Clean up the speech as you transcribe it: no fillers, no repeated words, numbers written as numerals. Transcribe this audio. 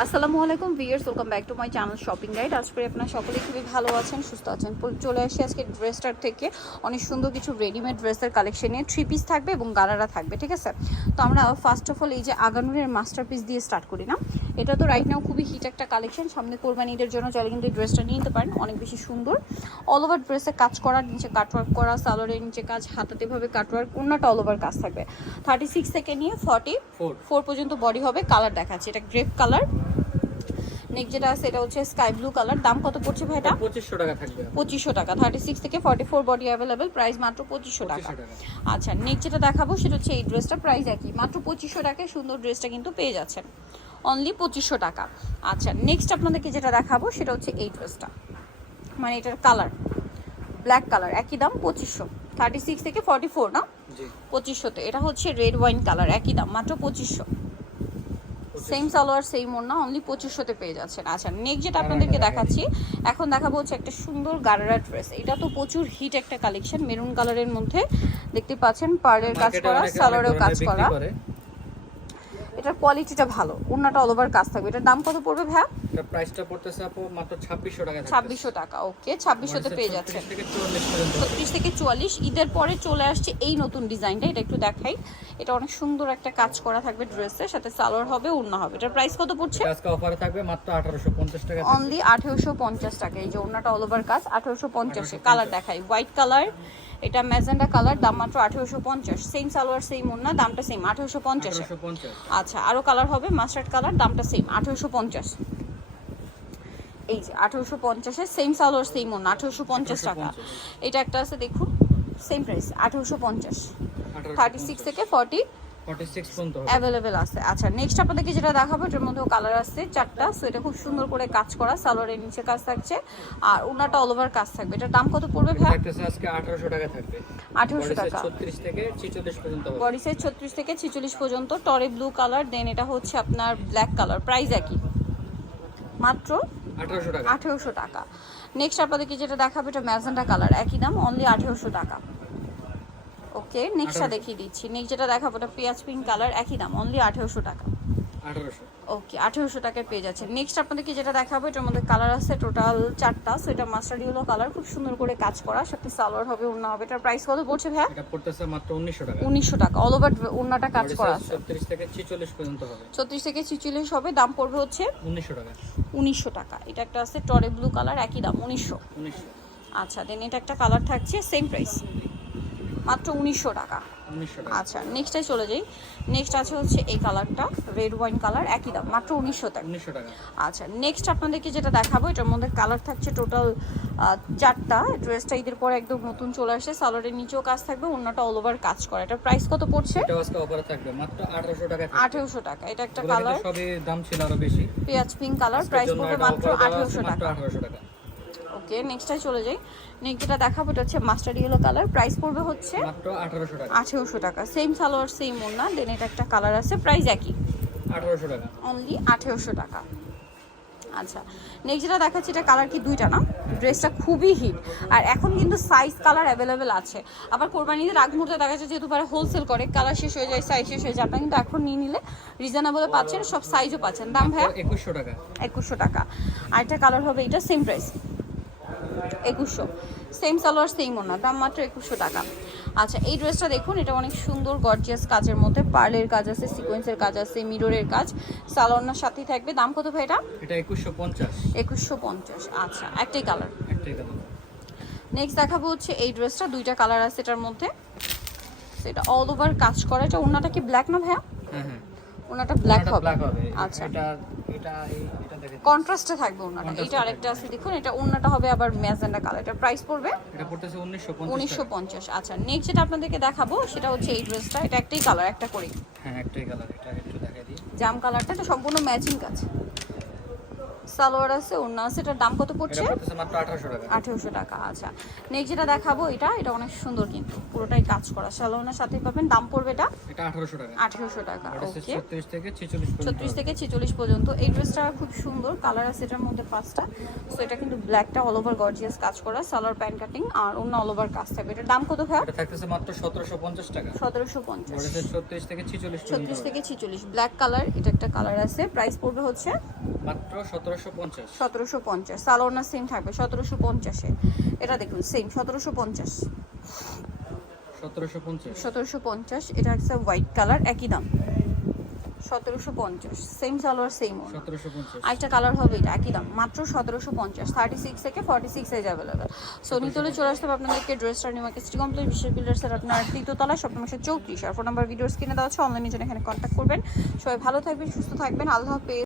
আসসালামু আলাইকুম viewers, welcome back to my channel shopping guide. আজকে আপনারা সকলেই খুবই ভালো আছেন, সুস্থ আছেন। চলে আসি আজকে ড্রেসটার থেকে অনেক সুন্দর কিছু রেডিমেড ড্রেসের কালেকশন নিয়ে। 3 পিস থাকবে এবং গারারা থাকবে, ঠিক আছে? তো আমরা ফার্স্ট অফ অল এই যে আগানুরের মাস্টারপিস দিয়ে স্টার্ট করি না? এটা তো রাইট নাও খুবই হিট একটা কালেকশন। সামনে কোরবানি ঈদের জন্য চাইলে কিন্তু এই ড্রেসটা নিয়ে নিতে পারেন, অনেক বেশি সুন্দর। অল ওভার ড্রেসে কাজ করা, নিচে কাটওয়ার্ক করা, সালোয়ারের নিচে কাজ, হাতাতে ভাবে কাটওয়ার্ক, ওন্নাটা অল ওভার কাজ থাকবে। 36 থেকে নিয়ে 44 পর্যন্ত বডি হবে। কালার দেখাচ্ছে, এটা গ্রেপ কালার। নেক্সট যেটা আছে এটা হচ্ছে স্কাই ব্লু কালার। দাম কত পড়ছে ভাই? এটা 2500 টাকা থাকবে। 2500 টাকা। 36 থেকে 44 বডি অ্যাভেলেবেল, প্রাইস মাত্র 2500 টাকা। আচ্ছা, নেক্সট যেটা দেখাবো সেটা হচ্ছে এই ড্রেসটা, প্রাইস একই, মাত্র 2500 টাকায় সুন্দর ড্রেসটা কিন্তু পেয়ে যাচ্ছেন, অনলি 2500 টাকা। আচ্ছা, নেক্সট আপনাদেরকে যেটা দেখাবো সেটা হচ্ছে এই ড্রেসটা, মানে এটার কালার ব্ল্যাক কালার, একই দাম 2500। 36 থেকে 44 না? জি, 2500তে। এটা হচ্ছে রেড ওয়াইন কালার, একই দাম, মাত্র 2500। সেম সালোয়ার সেম ওড়না, অনলি 2500তে পেয়ে যাচ্ছেন। আচ্ছা, নেক্সট যেটা আপনাদেরকে দেখাচ্ছি, এখন দেখাবো হচ্ছে একটা সুন্দর গারারা ড্রেস। এটা তো প্রচুর হিট একটা কালেকশন, মেরুন কালারের মধ্যে দেখতে পাচ্ছেন, পার্লের কাজ করা, সালোয়ারেও কাজ করা। এটার কোয়ালিটিটা ভালো, ওড়নাটা অল ওভার কাজ থাকবে। এটার দাম কত পড়বে ভাইয়া? এটা প্রাইসটা পড়তেছে আপু মাত্র 2600 টাকা। 2600 টাকা, ওকে। 2600তে পেয়ে যাচ্ছেন। 36 থেকে 44 ঈদের পরে চলে আসছে এই নতুন ডিজাইনটা, এটা একটু দেখাই। এটা অনেক সুন্দর একটা কাজ করা থাকবে ড্রেসের সাথে, সালোয়ার হবে, ওড়না হবে। এটার প্রাইস কত পড়ছে? আজকে অফারে থাকবে মাত্র 1850 টাকা, অনলি 1850 টাকা। এই যে ওড়নাটা অল ওভার কাজ, 1850 এ। কালার দেখাই, হোয়াইট কালার, এটা ম্যাজেন্ডা কালার, দাম মাত্র 1850। সেম সালোয়ার সেম ওড়না, দামটা সেম 1850 এ। আচ্ছা, আরো কালার হবে, মাস্টার্ড কালার, দামটা সেম 1850। এই যে 1850 এ, সেম সালোয়ার সেম ওড়না, 1850 টাকা। এটা একটা আছে দেখুন, সেম প্রাইস 1850। 36 থেকে 46 পর্যন্ত হবে, অ্যাভেলেবেল আছে। আচ্ছা, নেক্সট আপনাদেরকে যেটা দেখাবো, এটার মধ্যেও কালার আছে 4টা। সো এটা খুব সুন্দর করে কাজ করা, সালোয়ারের নিচে কাজ থাকছে আর ওনাটা অল ওভার কাজ থাকবে। এটার দাম কত পড়বে ভাই? আজকে 1800 টাকা থাকবে। 1800 টাকা। 36 থেকে 46 পর্যন্ত হবে। বডি সাইজ 36 থেকে 46 পর্যন্ত। টরে ব্লু কালার, দেন এটা হচ্ছে আপনার ব্ল্যাক কালার, প্রাইস একই, মাত্র 1800 টাকা। 1800 টাকা। নেক্সট আপনাদেরকে যেটা দেখাবো, এটা ম্যাজেন্ডা কালার, একই দাম, অনলি 1800 টাকা। ওকে, নেক্সটটা দেখিয়ে দিচ্ছি। নেক্সট যেটা দেখাবো, এটা পেঁয়াজ পিঙ্ক কালার, একই দাম, অনলি 1800 টাকা। 1800, ওকে, 1800 টাকায় পেয়ে যাচ্ছে। নেক্সট আপনাদেরকে যেটা দেখাবো, এটার মধ্যে কালার আছে টোটাল 4টা। সো এটা মাস্টার্ড ইয়েলো কালার, খুব সুন্দর করে কাজ করা, সাথে সালোয়ার হবে, ওড়না হবে। এটার প্রাইস কত পড়ছে ভাই? এটা পড়তেছে মাত্র 1900 টাকা। 1900 টাকা, অল ওভার ওড়নাটা কাজ করা আছে। 36 থেকে 46 পর্যন্ত হবে। 36 থেকে 46 হবে, দাম পড়বে হচ্ছে 1900 টাকা। 1900 টাকা। এটা একটা আছে টরে ব্লু কালার, একই দাম 1900। আচ্ছা, দেন এটা একটা কালার থাকছে, সেম প্রাইস, মাত্র 1900 টাকা। 1900 টাকা। আচ্ছা, নেক্সটে চলে যাই। নেক্সট আছে হচ্ছে এই কালারটা, রেড ওয়াইন কালার, একই দাম, মাত্র 1900 টাকা। 1900 টাকা। আচ্ছা, নেক্সট আপনাদেরকে যেটা দেখাবো, এটার মধ্যে কালার থাকছে টোটাল 4টা। ড্রেসটা ঈদের পরে একদম নতুন চলে আসে, সালোয়ারের নিচেও কাজ থাকবে, অন্যটা অল ওভার কাজ করা। এটার প্রাইস কত পড়ছে? এটা আজকে অফারে থাকবে মাত্র 1800 টাকা। 1800 টাকা। এটা একটা কালার, সবই দাম ছিল আরো বেশি। পেঁয়াজ পিঙ্ক কালার, প্রাইস পড়বে মাত্র 1800 টাকা। 1800 টাকা। ওকে, নেক্সটে চলে যাই। নেক্সট যেটা দেখাবো, এটা হচ্ছে মাস্টার্ড ইয়েলো কালার, প্রাইস পড়বে হচ্ছে মাত্র 1800 টাকা। 1800 টাকা। সেম সালোয়ার সেম ওড়না, দেন এটা একটা কালার আছে, প্রাইস একই, 1800 টাকা। অনলি 1800 টাকা। আচ্ছা, নেক্সট যেটা দেখাচ্ছি, এটা কালার কি 2টা না? ড্রেসটা খুবই হিট, আর এখন কিন্তু সাইজ কালার অ্যাভেলেবেল আছে। আবার কোরবানিদের আগ মুহূর্তে দেখা যাচ্ছে, যেহেতু পরে হোলসেল করে, কালার শেষ হয়ে যায়, সাইজ শেষ হয়ে যায়। আপনারা কিন্তু এখন নিয়ে নিলে রিজনেবলে পাচ্ছেন, সব সাইজও পাচ্ছেন। দাম ভাইয়া 2100 টাকা। 2100 টাকা। আরেকটা কালার হবে, এটা same price 2100। Same salwar same ওড়না, দাম মাত্র 2100 টাকা। আচ্ছা, এই ড্রেসটা দেখুন, এটা অনেক সুন্দর গর্জিয়াস কাজের মধ্যে, পার্লের কাজ আছে, সিকোয়েন্সের কাজ আছে, মিররের কাজ, সালোয়ারনার সাথেই থাকবে। দাম কত ভাই এটা? এটা 2150। 2150। আচ্ছা, একটাই কালার। একটাই কালার। নেক্সট দেখাবো হচ্ছে এই ড্রেসটা, 2টা কালার আছে এটার মধ্যে। সেটা অল ওভার কাজ করা। এটা ওড়নাটা কি ব্ল্যাক না ভাইয়া? হ্যাঁ হ্যাঁ, ওড়নাটা ব্ল্যাক হবে। হবে। আচ্ছা, এটা এটা এটা দেখেন, কন্ট্রাস্টে থাকবে ওড়নাটা। এটা আরেকটা আছে দেখুন, এটা ওড়নাটা হবে আবার ম্যাজেন্ডা কালার। এটা প্রাইস পড়বে এটা পড়তেছে 1950। 1950। আচ্ছা, নেক্সট যেটা আপনাদেরকে দেখাবো সেটা হচ্ছে এই ড্রেসটা। এটা একটাই কালার, একটা করে হ্যাঁ, একটাই কালার। এটা একটু দেখাই দিই। জাম কালারটা, এটা সম্পূর্ণ ম্যাচিং কাজ, সালোয়ার আছে, ওড়না আছে। এটার দাম কত এটা পড়ছে? পড়তেছে মাত্র 1800 টাকা। 1800 টাকা। আচ্ছা, নেক্সট যেটা দেখাবো এটা অনেক সুন্দর, কিন্তু পুরোটাই কাজ করা, সালোয়ারের সাথে পাবেন। দাম পড়বে এটা এটা 1800 টাকা। 1800 টাকা। এটা ওকে, 36 থেকে 46 পর্যন্ত। 36 থেকে 46 পর্যন্ত। এই ড্রেসটা খুব সুন্দর, কালার আছে এটার মধ্যে 5টা। সো এটা কিন্তু ব্ল্যাকটা অল ওভার গর্জিয়াস কাজ করা, সালোয়ার প্যান্ট কাটিং আর অন্য অল ওভার কাজ থাকবে। এটার দাম কত ভাই? এটা থাকতেছে মাত্র 1750 টাকা। 1750। এটা 36 থেকে 46 পর্যন্ত। 36 থেকে 46, ব্ল্যাক কালার। এটা একটা কালার আছে, প্রাইস পড়বে হচ্ছে মাত্র 1750। 1750। সালোয়ার সেম থাকবে 1750 এ। এটা দেখুন সেম 1750। 1750। 1750। এটা একটা হোয়াইট কালার, একই দাম 1750। Same salwar same. 1750। আরেকটা কালার হবে, এটা একই দাম মাত্র 1750। 36 থেকে 46 সাইজ অ্যাভেলেবেল। সো নিতলে চলে আসতে হবে আপনাদেরকে ড্রেসটা নিউ মার্কেট সিটি কমপ্লেক্স বিশেষ বিল্ডার্সের আপনার তৃতীয়তলা, শপ নম্বর 34। আর ফোন নাম্বার ভিডিওস কিনে দেওয়া হচ্ছে, অনলাইনে জন্য এখানে কন্ট্যাক্ট করবেন। সবাই ভালো থাকবেন, সুস্থ থাকবেন, আল্লাহ হাফেজ।